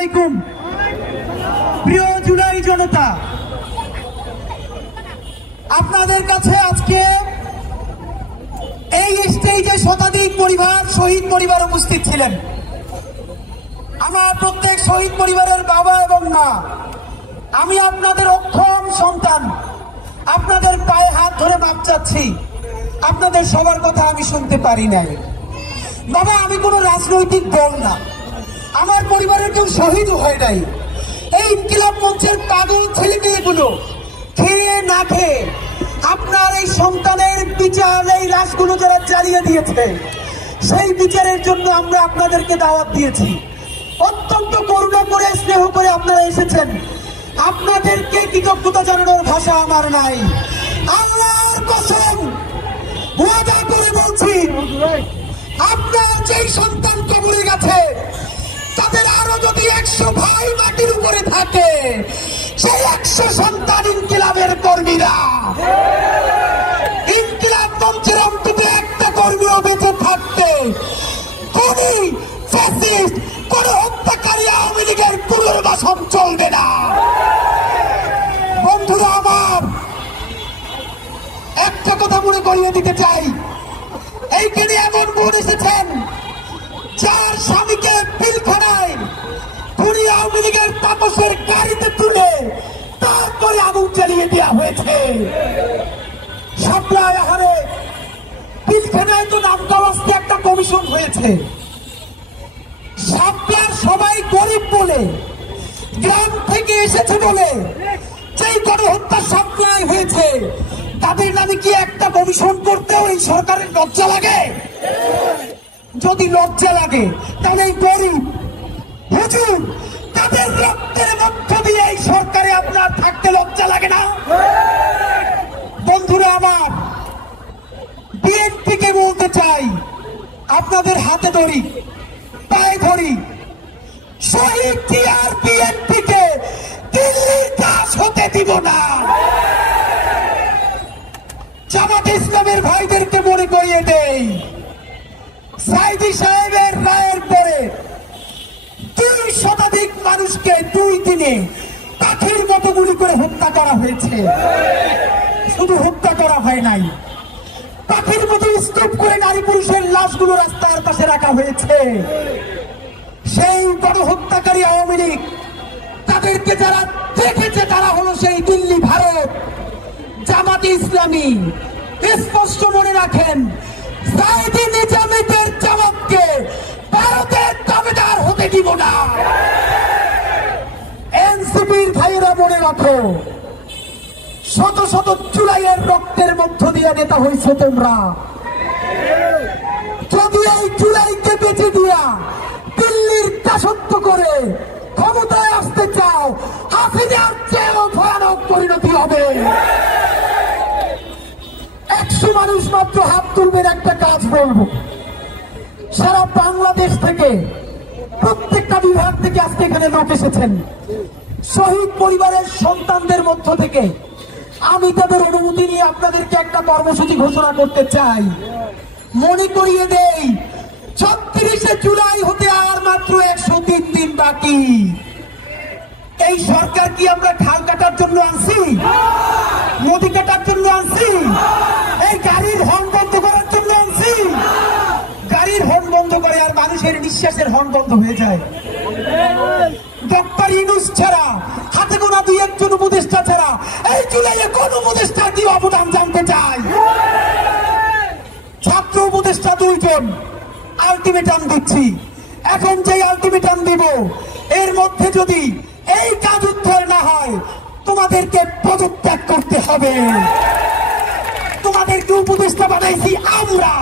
আলাইকুম। প্রিয় জুলাই জনতা, আপনাদের কাছে আজকে এই স্টেজে শতাধিক পরিবার, শহীদ পরিবার উপস্থিত ছিলেন। আমার প্রত্যেক শহীদ পরিবারের বাবা এবং মা, আমি আপনাদের অক্ষম সন্তান, আপনাদের পায়ে হাত ধরে মাপ চাচ্ছি। আপনাদের সবার কথা আমি শুনতে পারি নাই। বাবা, আমি কোনো রাজনৈতিক দল না, আমার পরিবারের কেউ শহীদ হয় নাই। এই ইনকিলাব মঞ্চের পাগল ছেলে মেয়েগুলো খেয়ে না খেয়ে আপনার এই সন্তানের বিচার, এই লাশগুলো যারা জ্বালিয়ে দিয়েছে, সেই বিচারের জন্য আমরা আপনাদেরকে দাওয়াত দিয়েছি। অত্যন্ত করুণা করে, স্নেহ করে আপনারা এসেছেন। আপনাদেরকে কৃতজ্ঞতা জানানোর ভাষা আমার নাই। আল্লাহর কসম ওয়াদা করে বলছি, আপনার যেই সন্তান কবরে গেছে, তাদের আরো যদি 100 ভাই মাটির উপরে থাকে, সেই 100 সন্তান ইনকিলাবের কর্মীরা। ইনকিলাব মঞ্চের অন্তত একটা কর্মীও বেঁচে থাকতে কোন ফ্যাসিস্ট, কোন হত্যাকারী আওয়ামী লীগের পুনর্বাসন চলবে না। বন্ধুরা আমার, একটা কথা মনে করিয়ে দিতে চাই, এইখানে এমন বোন এসেছেন যার স্বামীকে পিলখানায় পুরী আওয়ামী লীগের তাপসের গাড়িতে তুলে তারপরে আগুন জ্বালিয়ে দেওয়া হয়েছে। সাপ্লাই আহারে পিলখানায় তো নাম কাওয়াজতে একটা কমিশন হয়েছে। সাপ্লার সবাই গরিব বলে, গ্রাম থেকে এসেছে বলে যেই গণহত্যা সাপ্লাই হয়েছে, তাদের নামে কি একটা কমিশন করতেও এই সরকারের লজ্জা লাগে? যদি লজ্জা লাগে তাহলে এই গরিব হুজুর তাদের রক্তের মধ্য দিয়ে এই সরকারে আপনার থাকতে লজ্জা লাগে না? বন্ধুরা আমার, বিএনপিকে বলতে চাই, আপনাদের হাতে ধরি, পায়ে ধরি, শহীদ জিয়ার বিএনপিকে দিল্লির দাস হতে দিব না। জামাত ইসলামের ভাইদেরকে মনে করিয়ে দেই, সাইদি সাহেবের রায়ের পরে 2 শতাধিক মানুষকে 2 দিনে পাখির মতো গুলি করে হত্যা করা হয়েছে। শুধু হত্যা করা হয় নাই, পাখির মতো স্তূপ করে নারী পুরুষের লাশগুলো রাস্তার পাশে রাখা হয়েছে। সেই গণহত্যাকারী আওয়ামী লীগ, তাদেরকে যারা দেখেছে তারা হলো সেই দিল্লি, ভারত, জামাত ইসলামী। স্পষ্ট মনে রাখেন, সাইদি নিজামীদের জামাতকে ভারতের দাবিদার হতে দিব না। এনসিপির ভাইয়েরা মনে রাখো, শত শত জুলাইয়ের রক্তের মধ্য দিয়ে নেতা হয়েছে তোমরা। যদি এই জুলাইকে বেঁচে দিয়া দিল্লির দাসত্ব করে ক্ষমতায় আসতে চাও, হাসিনার চেয়েও ভয়ানক পরিণতি হবে। 100 মানুষ মাত্র হাত তুলবেন, একটা কাজ বলবো। সারা বাংলাদেশ থেকে, প্রত্যেকটা বিভাগ থেকে আজকে এখানে লোক এসেছেন। শহীদ পরিবারের সন্তানদের মধ্য থেকে আমি তাদের অনুমতি নিয়ে আপনাদেরকে একটা কর্মসূচি ঘোষণা করতে চাই। মনে করিয়ে দেই, 36শে জুলাই হতে আর মাত্র 103 দিন বাকি। এই সরকার কি আমরা খাল কাটার জন্য আনছি? নদী কাটার জন্য আনছি? এই গাড়ির হর্ন বন্ধ করার জন্য আনছি? গাড়ির হর্ন বন্ধ করে আর মানুষের নিঃশ্বাসের হর্ন বন্ধ হয়ে যায়। ডক্টর ইউনূস ছাড়া, হাতে গোনা 2-1 উপদেষ্টা ছাড়া এই জুলাইয়ে কোন উপদেষ্টা কি অবদান জানতে চাই? ছাত্র উপদেষ্টা 2 জন আলটিমেটাম দিচ্ছি। এখন যে আলটিমেটাম দিব, এর মধ্যে যদি এই কাজ উদ্ধার না হয়, তোমাদেরকে পদত্যাগ করতে হবে। তোমাদেরকে উপদেষ্টা বানাইছি আমরা।